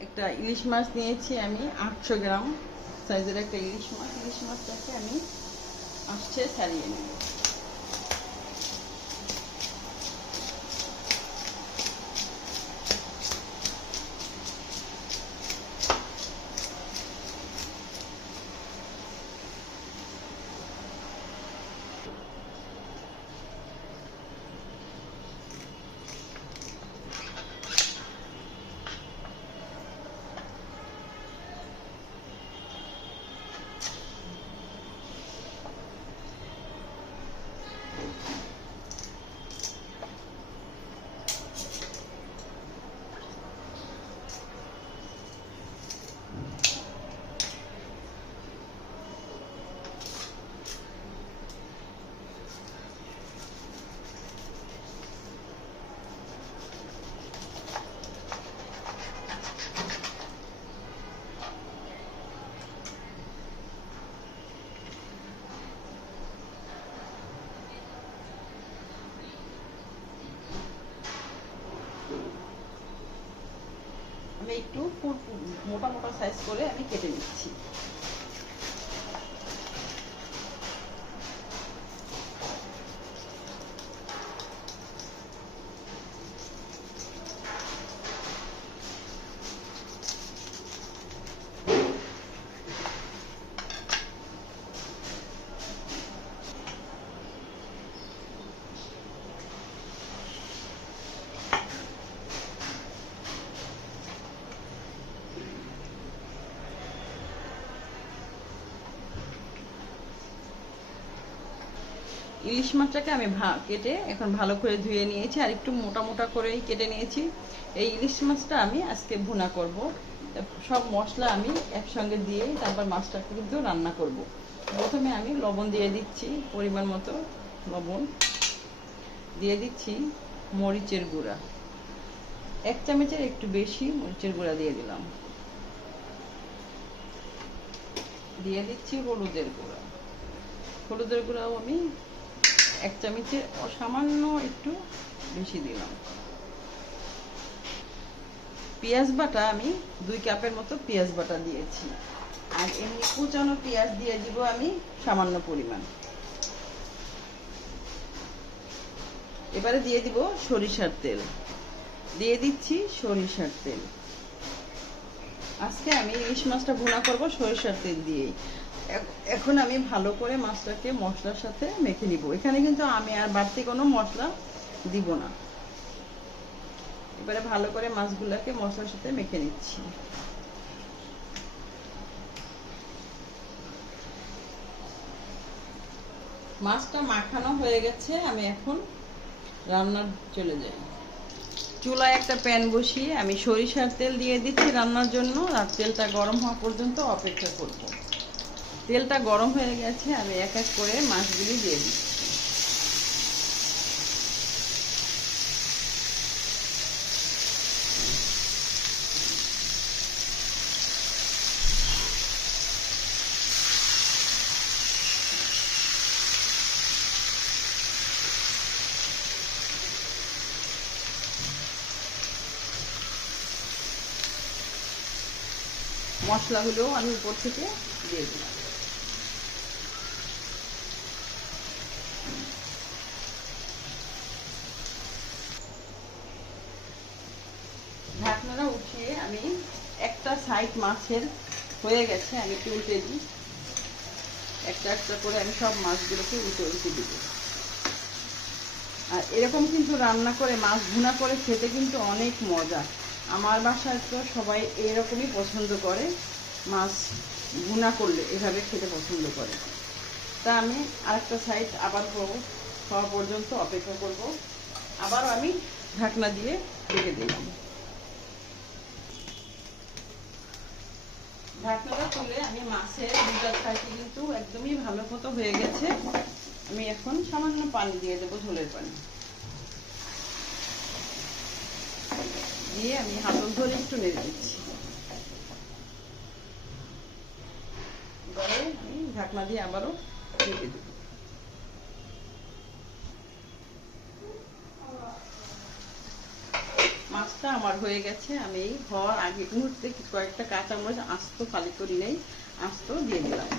একটা ইলিশ মাছ নিয়েছি আমি, আটশো গ্রাম সাইজের একটা ইলিশ মাছ। ইলিশ মাছটাকে আমি আসছে ছাড়িয়ে নেব। আমি একটু মোটা মোটা সাইজ করে আমি কেটে নিচ্ছি। ইলিশ মাছটাকে আমি কেটে এখন ভালো করে ধুয়ে নিয়েছি আর একটু মোটা মোটা করেই কেটে নিয়েছি। এই ইলিশ মাছটা আমি আজকে ভুনা করব। সব মশলা আমি একসঙ্গে দিয়ে তারপর মাছটাকে কিন্তু রান্না করব। প্রথমে আমি লবণ দিয়ে দিচ্ছি, পরিমাণ মতো লবণ। দিয়ে দিচ্ছি মরিচের গুঁড়া। এক চামচের একটু বেশি মরিচের গুঁড়া দিয়ে দিলাম। দিয়ে দিচ্ছি হলুদের গুঁড়া। হলুদের গুঁড়াও আমি এক চামচের সামান্য একটু বেশি দিলাম। পেঁয়াজ বাটা আমি দুই কাপের মতো পেঁয়াজ বাটা দিয়েছি। আর এমনি কুচানো পেঁয়াজ দিয়ে দিব আমি সামান্য পরিমাণ। এবারে দিয়ে দিব সরিষার তেল। দিয়ে দিচ্ছি সরিষার তেল। আজকে আমি ইলিশ মাছটা ভুনা করব সরিষার তেল দিয়েই। এখন আমি ভালো করে মাছটাকে মশলার সাথে মেখে নিব। এখানে কিন্তু আমি আর বাড়তি কোনো মশলা দিব না। এবারে ভালো করে মাছগুলোকে মশলার সাথে মেখে নিচ্ছি। মাছটা মাখানো হয়ে গেছে, আমি এখন রান্নার চলে যাই। চুলায় একটা প্যান বসিয়ে আমি সরিষার তেল দিয়ে দিচ্ছি রান্নার জন্য, আর তেলটা গরম হওয়া পর্যন্ত অপেক্ষা করব। তেলটা গরম হয়ে গেছে, আমি এক এক করে মাছগুলি দিয়ে দিচ্ছি। মশলাগুলো আমি উপর থেকে দিয়ে দিলাম ঢাকনাটা উঠিয়ে আমি একটা সাইড মাছের হয়ে গেছে, আমি একটু উল্টে দিই। একটা একটা করে আমি সব মাছগুলোকে উল্টে উল্টে দিব। আর এরকম কিন্তু রান্না করে, মাছ ভুনা করে খেতে কিন্তু অনেক মজা। আমার বাসায় তো সবাই এরকমই পছন্দ করে, মাছ ভুনা করলে এভাবে খেতে পছন্দ করে। তা আমি আরেকটা সাইড আবার করব হওয়া পর্যন্ত অপেক্ষা করব। আবার আমি ঢাকনা দিয়ে ঢেকে দিলাম। ঢাকনাটা তুলে আমি মাছের দুটার খাইতে কিন্তু একদমই ভালো মতো হয়ে গেছে। আমি এখন সামান্য পানি দিয়ে দেবো ঝোলের পানি। দিয়ে আমি হাতল ধরে একটু নেড়ে দিচ্ছি। আমি ঢাকনা দিয়ে আবারও ঢেকে দেব। মাছটা আমার হয়ে গেছে। আমি হওয়ার আগে মুহূর্তে কয়েকটা কাঁচামরিচ আস্ত ফালি করি নেই, আস্ত দিয়ে দিলাম।